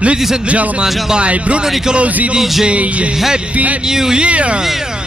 Ladies and gentlemen, by Bruno Nicolosi DJ, Happy New Year!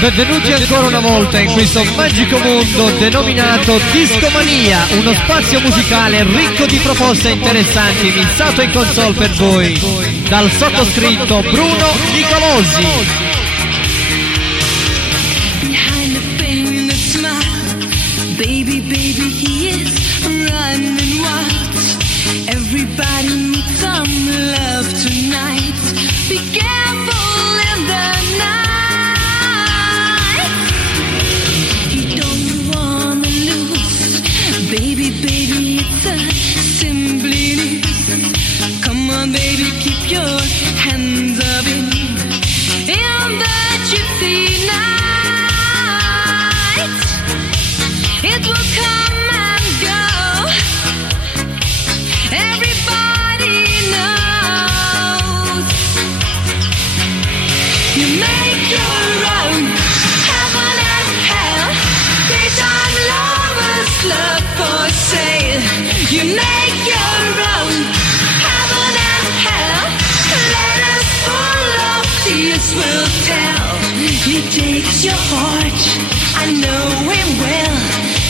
Benvenuti ancora una volta in questo magico mondo denominato Discomania, uno spazio musicale ricco di proposte interessanti, mixato in console per voi dal sottoscritto Bruno Nicolosi. Baby, baby, he is running wild. Everybody needs some love tonight. Be careful in the night. He don't wanna lose. Baby, baby, it's a simply news. Come on, baby, keep your hands up in the gypsy night. It will come and go. Everybody knows. You make your own heaven and hell. Daytime lovers, love for sale. You make your own heaven and hell. Letters full of tears will tell. He takes your heart, I know him well.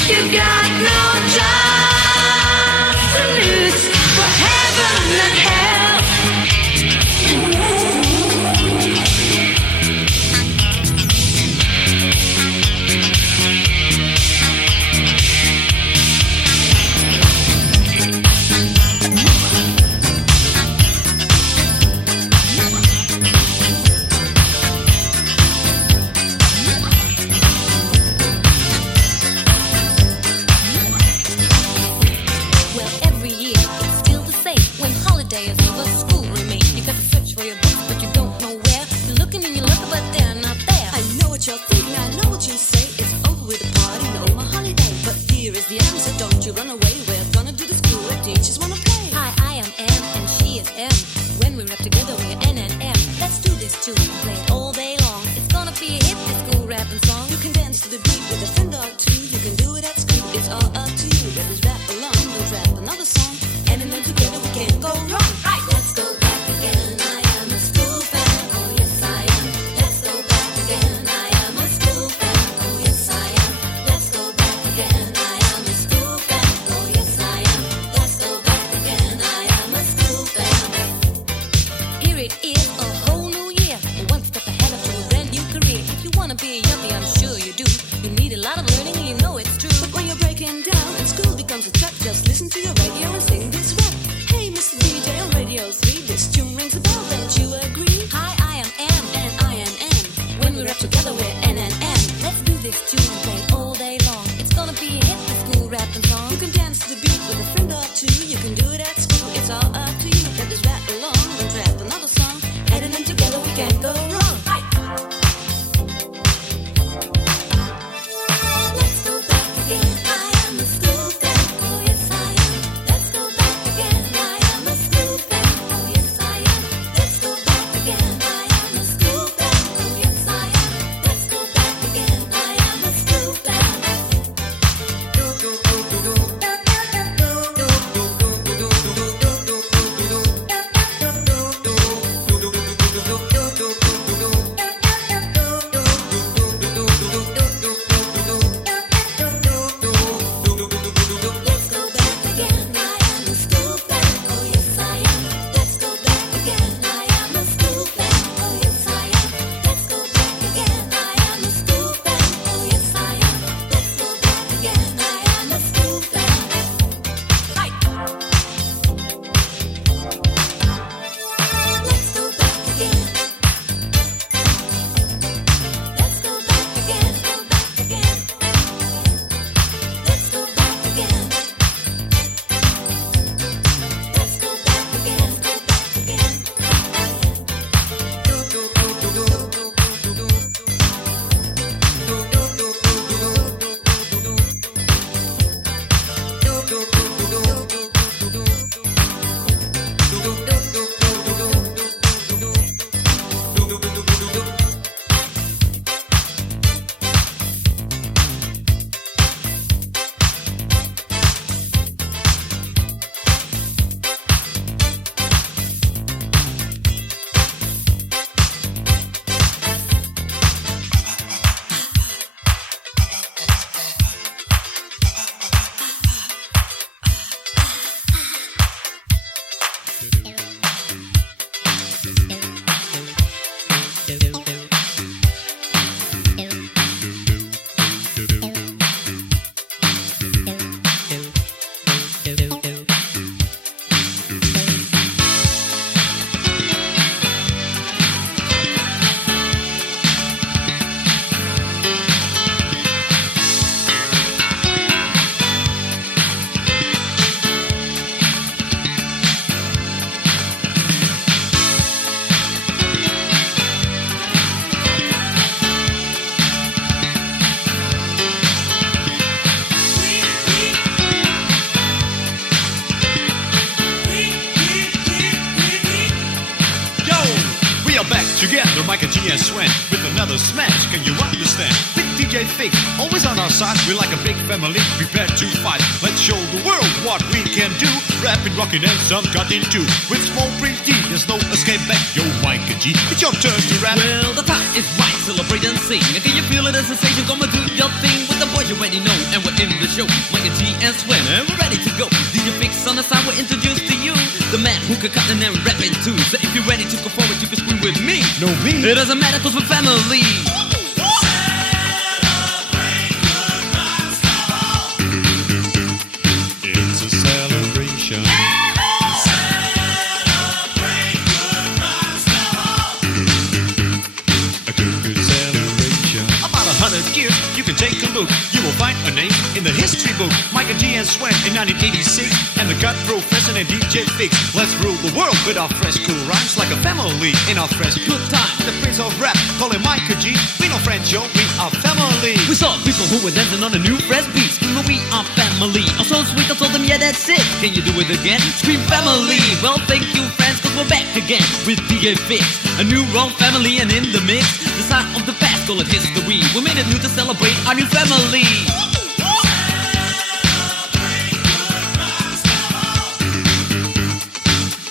You got no chance to lose for heaven and hell. are back together, Mike and G and Swen, with another smash. Can you understand? With DJ Fix, always on our side. We're like a big family, prepared to fight. Let's show the world what we can do. Rapping, rocking, and some cutting too. With small Prince D, there's no escape back. Yo, Mike and G, it's your turn to rap. Well, the time is right, celebrate and sing. And can you feel it, a sensation? Come and do your thing with the boys you already know. And we're in the show, Mike and G and Swen, and we're ready to go. DJ Fix on the side, we're introduced to you, the man who can cut and then rapping too. So if you're ready to go forward, you can scream with me. No, me. It doesn't matter, cause we're family. It's a celebration. A good celebration. About 100 years, you can take a look. You will find a name in the history book. Mike and G and Swen in 1986, and the cut professor and DJ Fix. Let's rule the world with our fresh cool rhymes, like a family in our fresh good time. The prince of rap, call him Mike and G. We no friends, yo, we are family. We saw people who were dancing on a new fresh beat, screaming we are family. I'm so sweet, I told them, yeah, that's it. Can you do it again? Scream family. Well, thank you, friends, cause we're back again with DJ Fix. A new wrong family, and in the mix, the sign of the past, call it history. We made it new to celebrate our new family.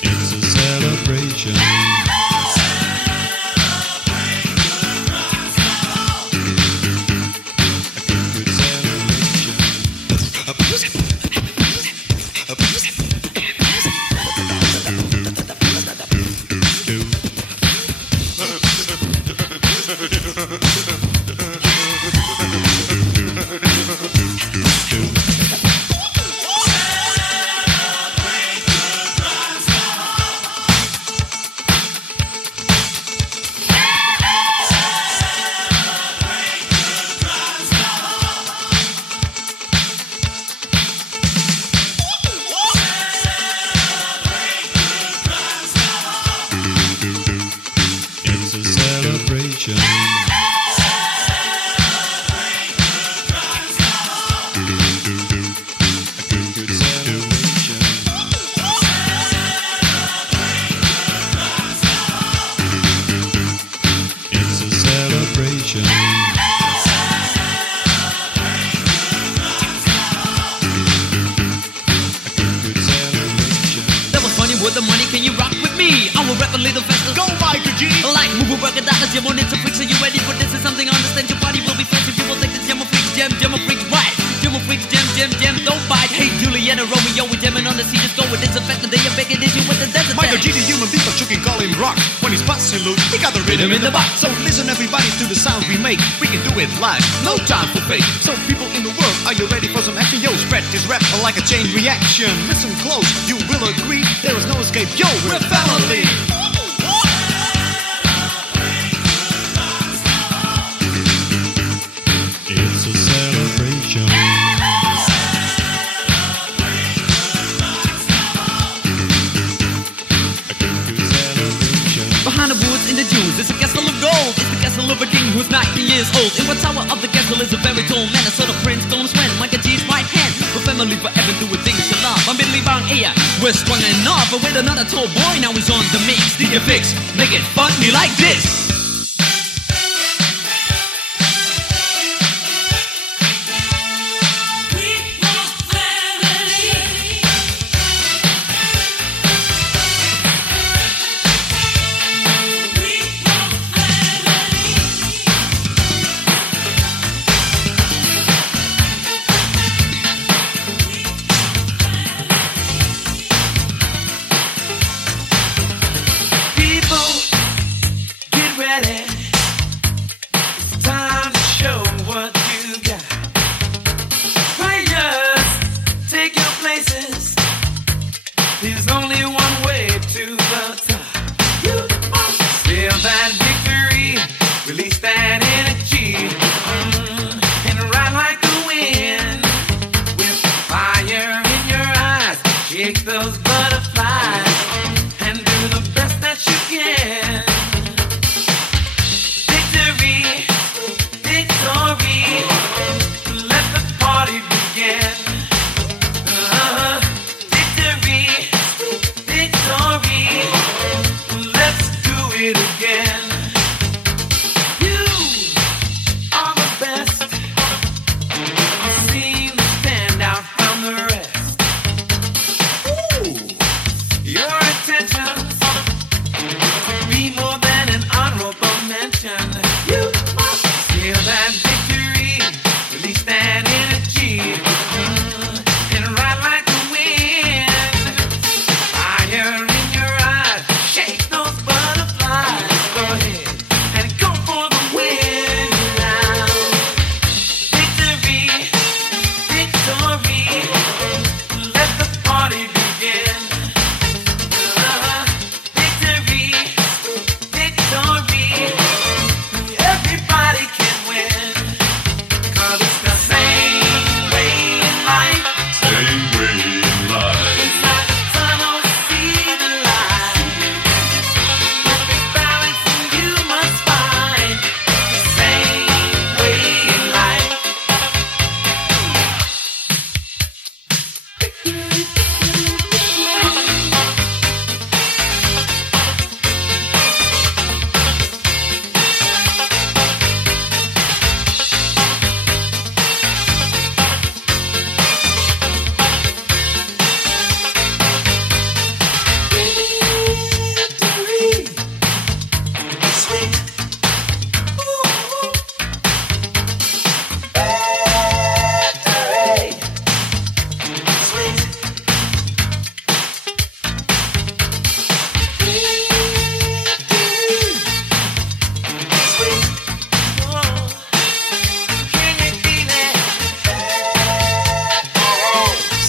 It's a celebration. With the money, can you rock with me? I will rap a little faster. Go, Mike and G. Like move a work a dollar, jam on into freaks. Are you ready for this? Is something I understand. Your body will be fast if you will take this jam of freaks, jam of freaks, right? Jam of freaks, jam, don't bite. Hey, Juliet and Romeo, we jamming on the sea. Just go with this effect, and they are begging issue with the desert. Mike and G, the human being, but you can call him rock. When he's busting loose, he got the rhythm in the box. So listen, everybody, to the sounds we make. We can do it live, no time for fake. So people in the world, are you ready for some action? Yo, spread this rap like a chain reaction. Listen close, you will agree. There is no escape. Yo, we're family. It's a celebration. Behind the woods in the dunes, it's a castle of gold. It's the castle of a king who's 90 years old. In one tower of the castle is a very tall man, a sort of prince called Sven. Mike and G's right hand. We're family forever, doing things you love. I'm Billy Bang here. We're strong enough, but with another tall boy, now he's on the mix. DJ Fix, make it funny like this.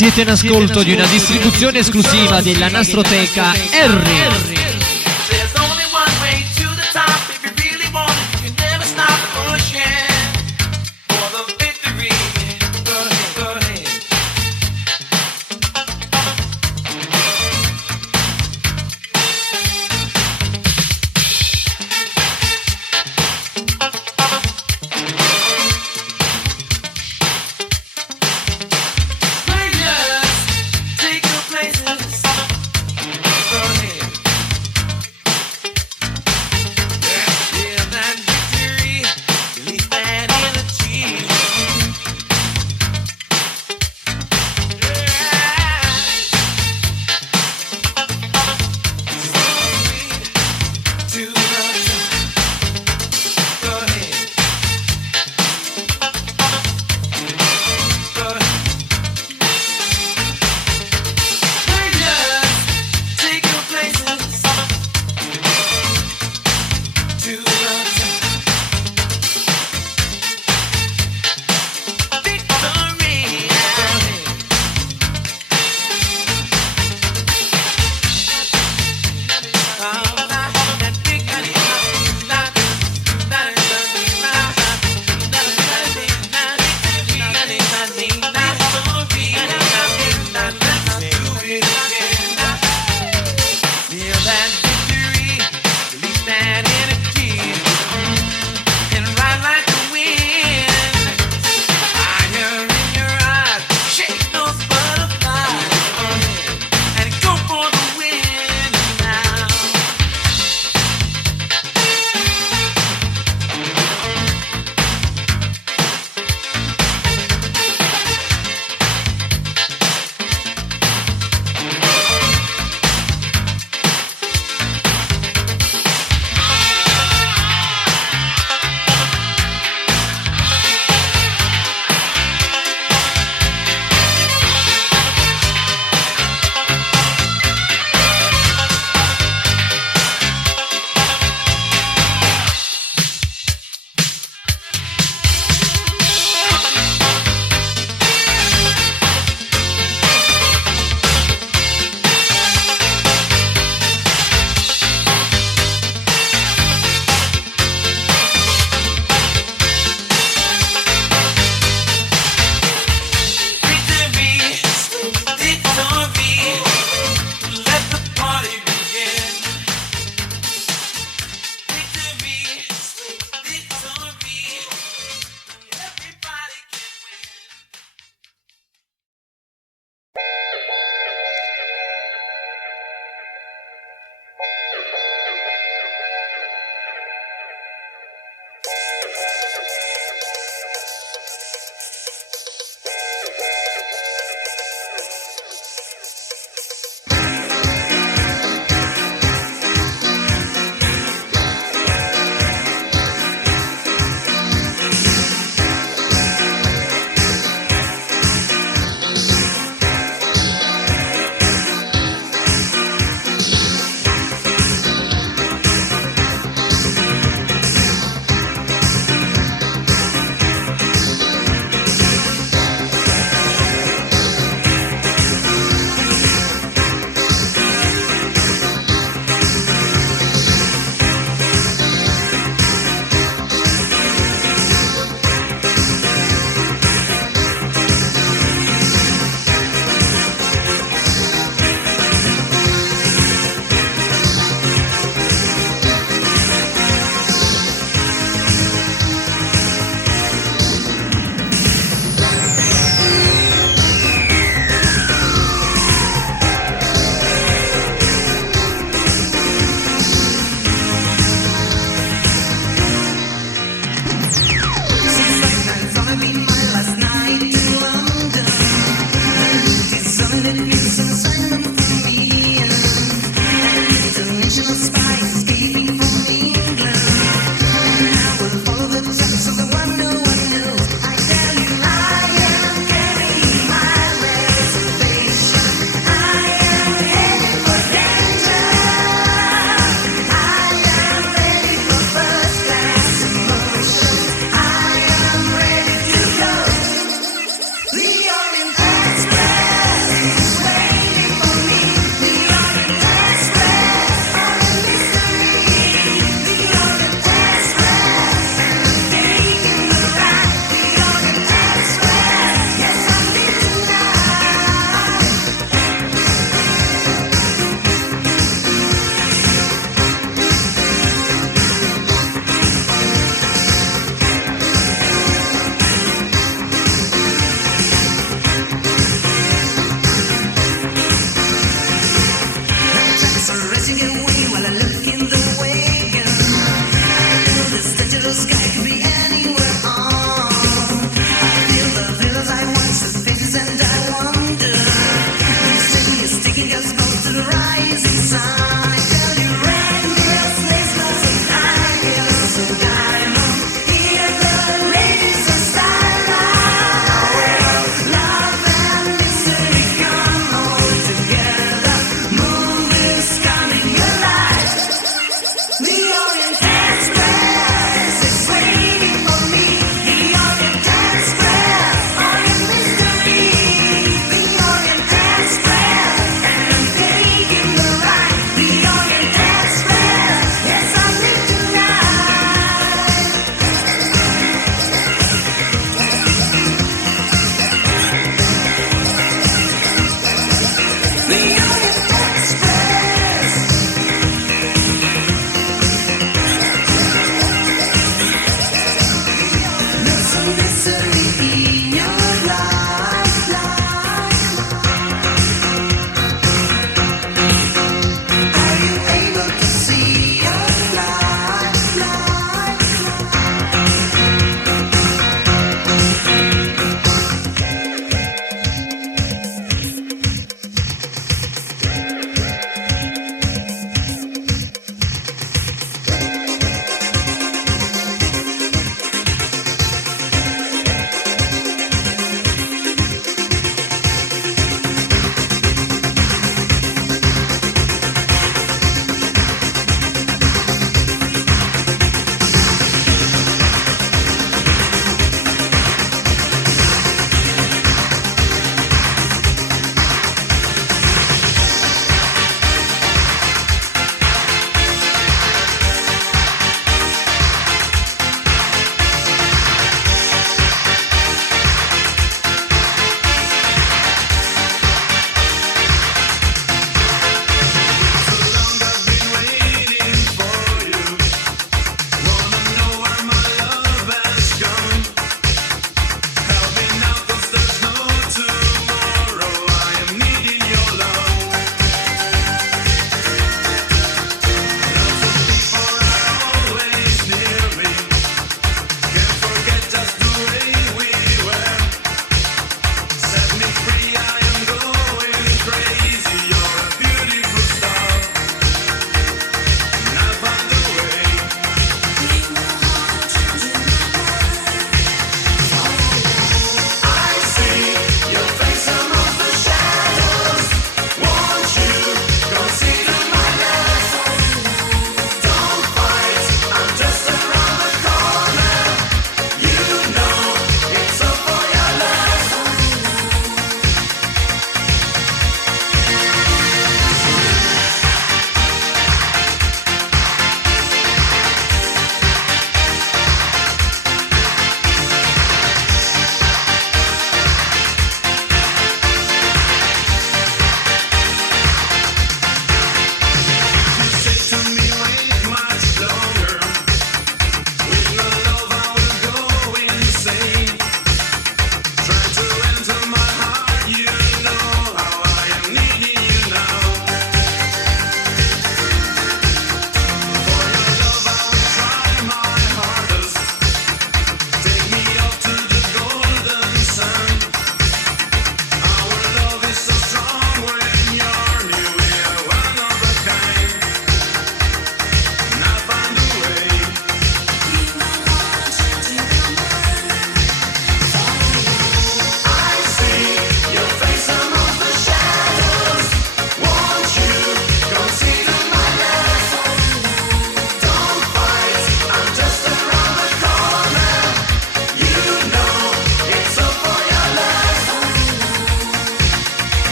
Siete in ascolto di una distribuzione esclusiva della Nastroteca Reny. There's only one way to the top. If you really want it, you never stop pushing for the victory. Go ahead, go ahead. Players, take your places. Go ahead. Yeah, that victory, release that energy. To the top. Go ahead. Go ahead. Players, take your places. To the top. Victory. Go ahead. That victory. Feel that victory, release that energy, and ride like the wind. Fire in your eyes, shake those butterflies, and go for the win now. Victory, victory, let the party begin. Victory, victory, everybody can win.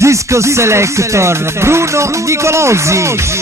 Disco Selector Bruno Nicolosi.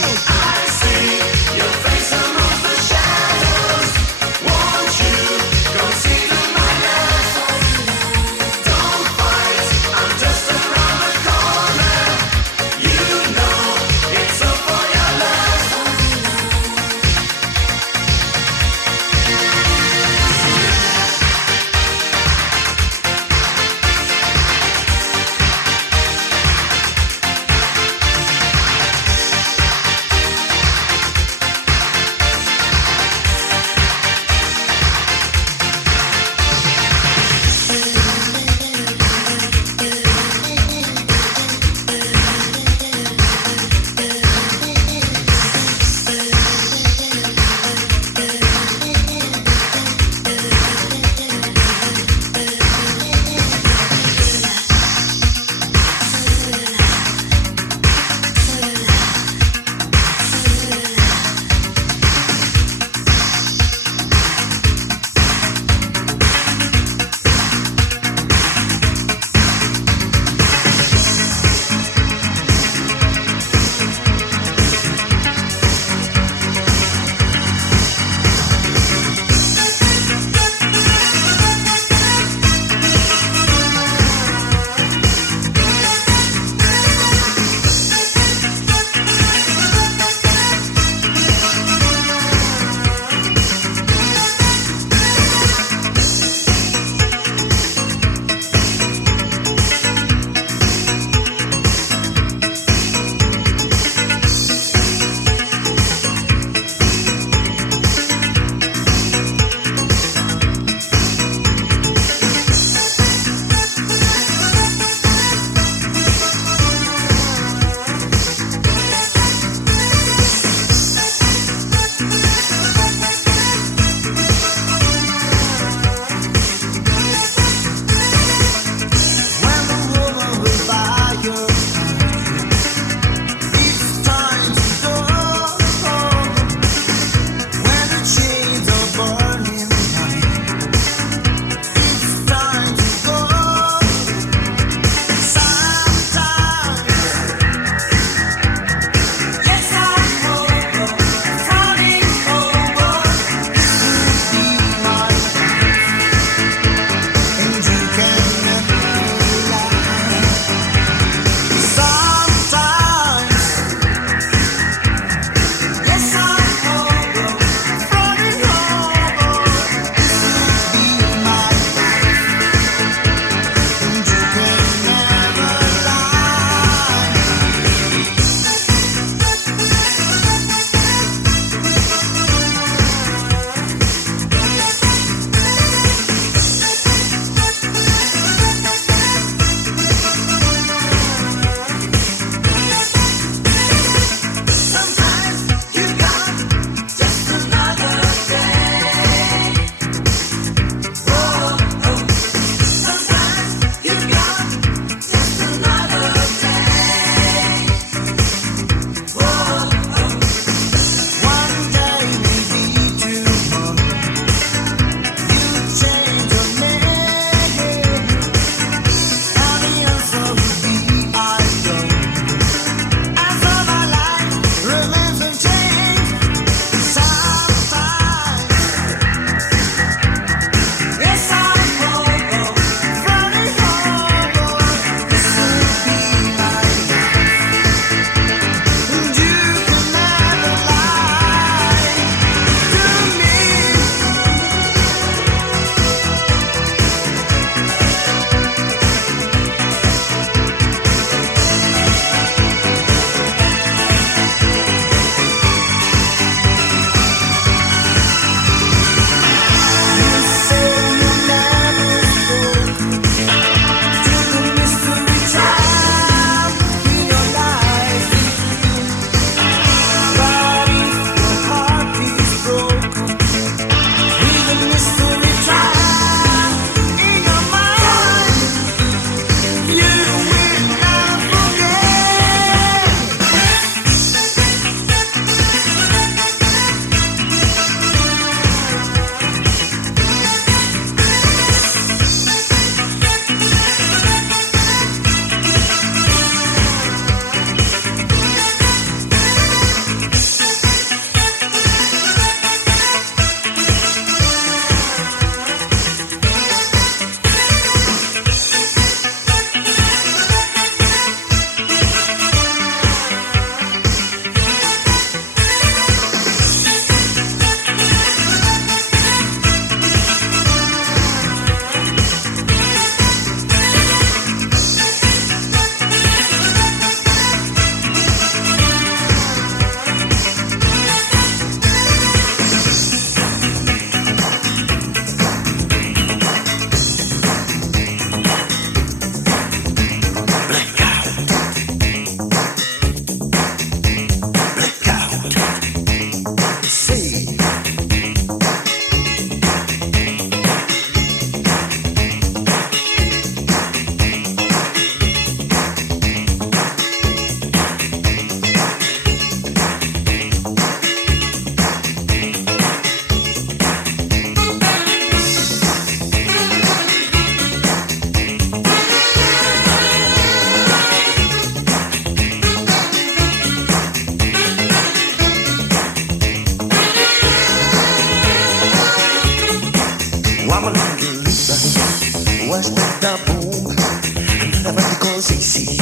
sì, sì,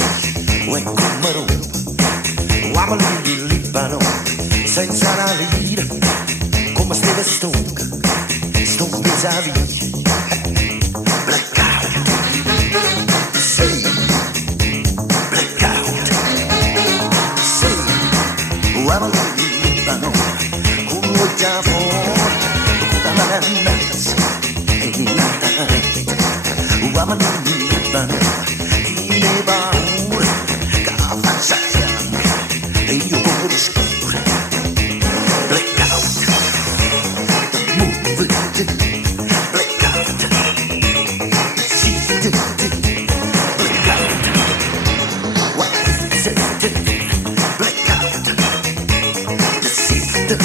uè come Roma, uomo lì, Libano, senza la lira, come steve stonca, sto vis-à-vis, blackout, sì, blackout, sì, uomo lì, Libano, con lo Giappone, con la mananza, e nata, uomo lì, Libano, chi ne paura, che faccia bianca, e io come le scure, blackout, move it, blackout, see it, blackout, what is it, blackout, the system,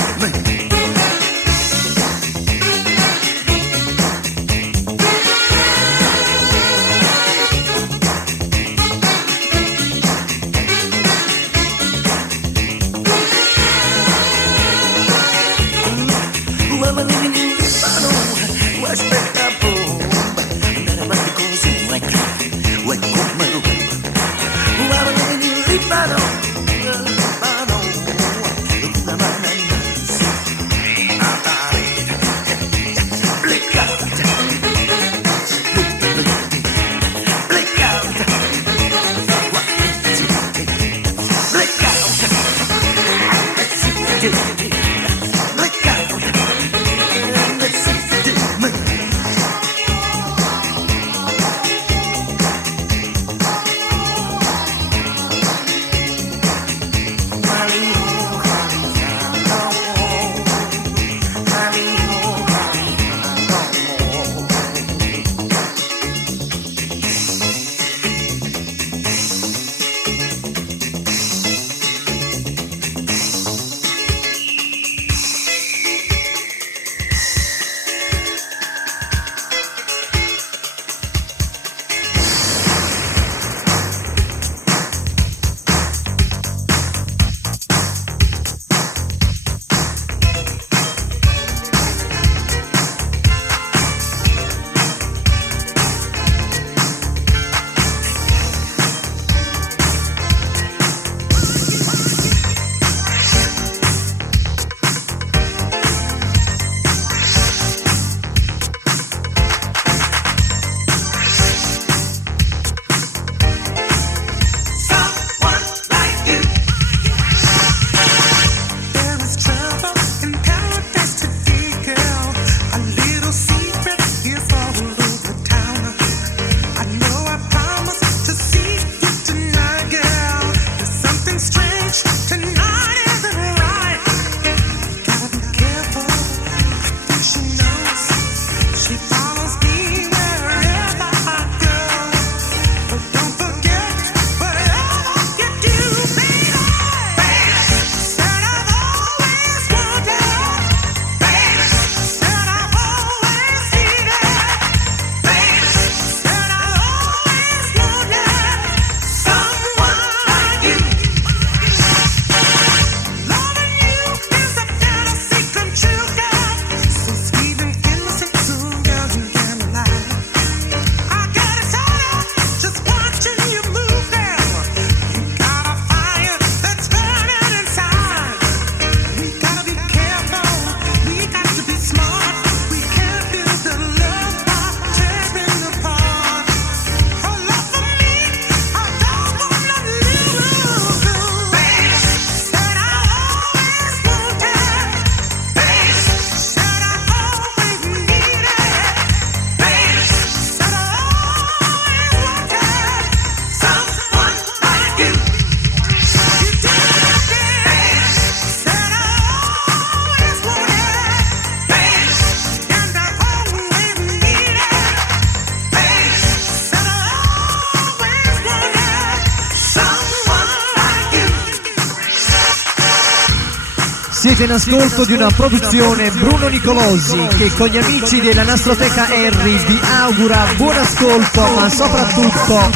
Siete in ascolto di una produzione Bruno Nicolosi che con gli amici della Nastroteca Harry vi augura buon ascolto, ma soprattutto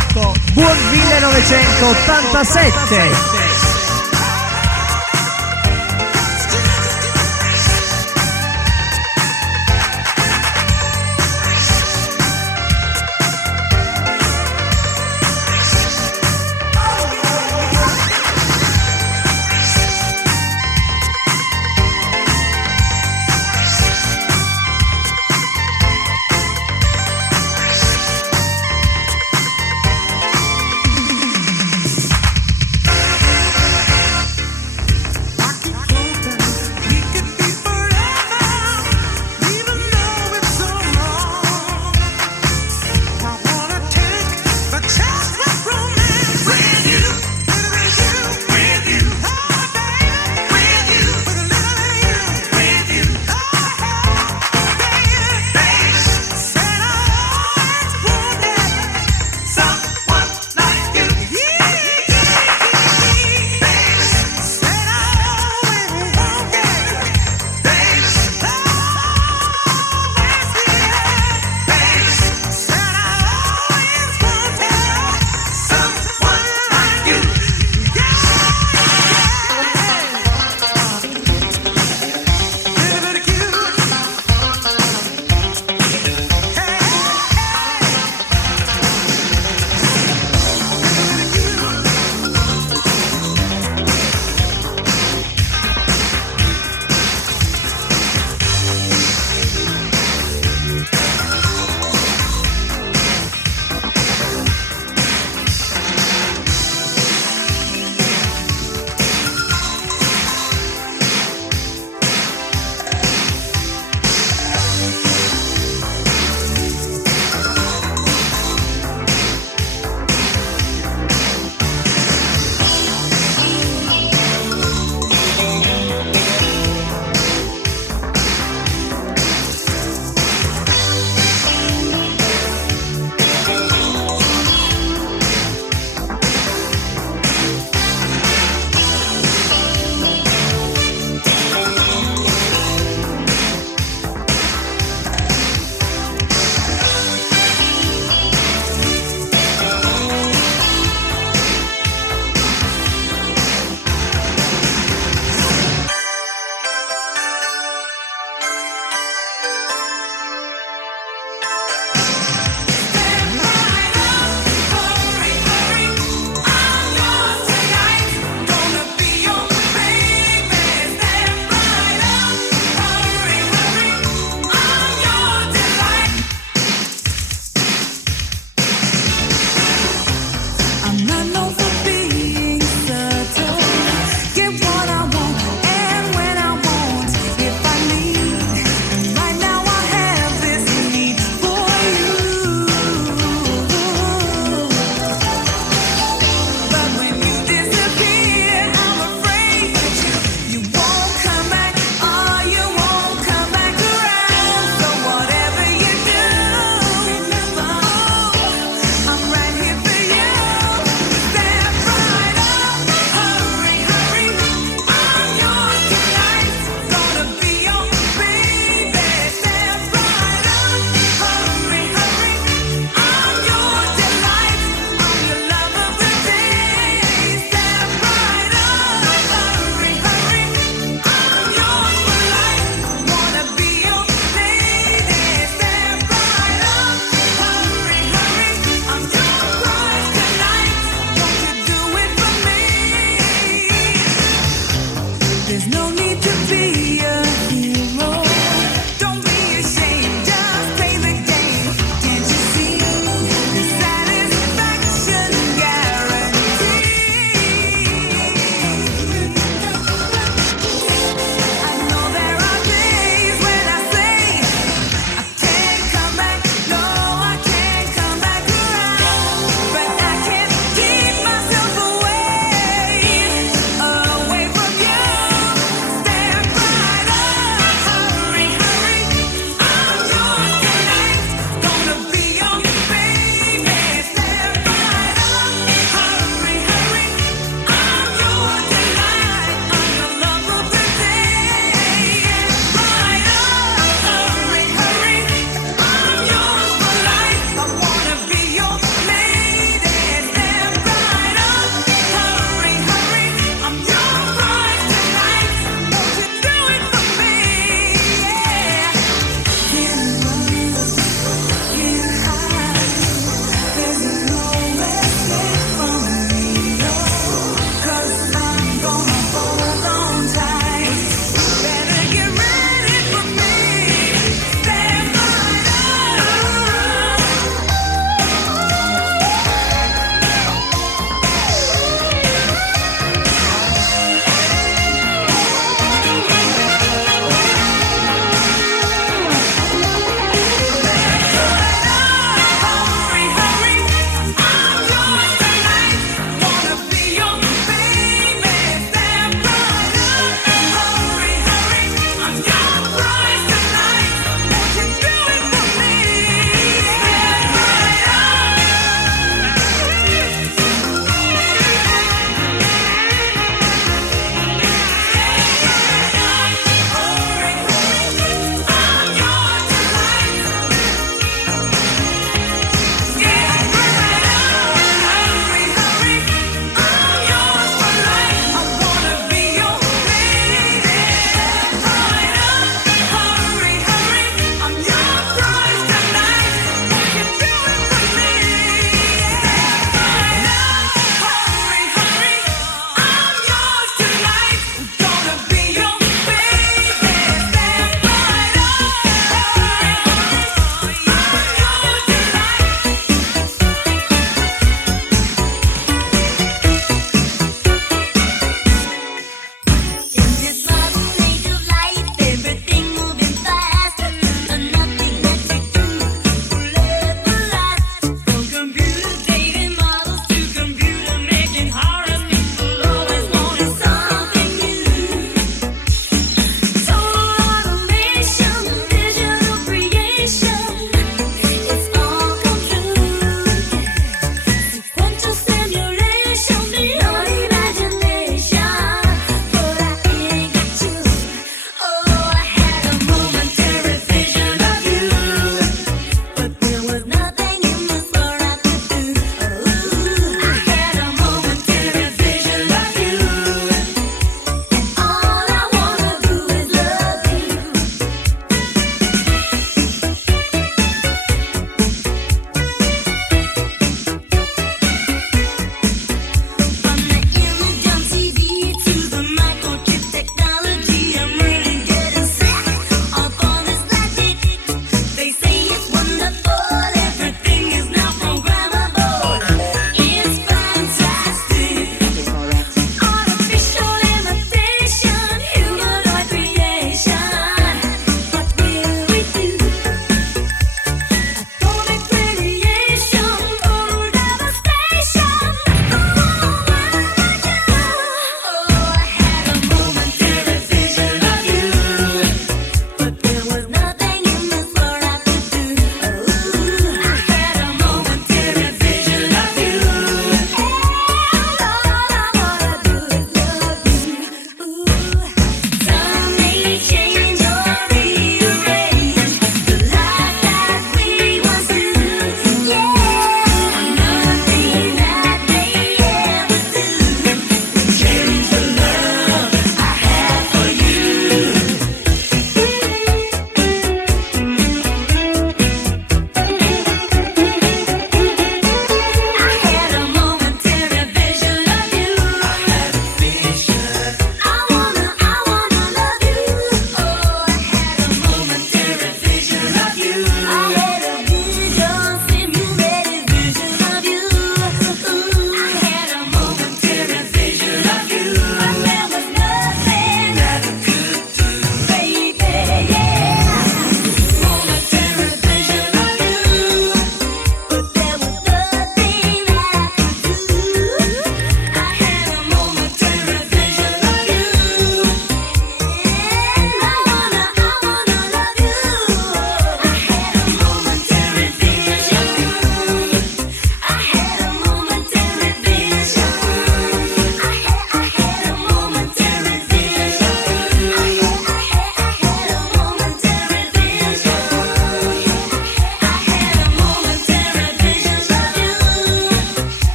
buon 1987!